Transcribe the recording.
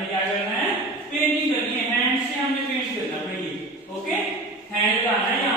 हमने क्या करना है, पेंटिंग करनी है, हैंड से हमने पेंट करना है। ओके, हैंड लगाना है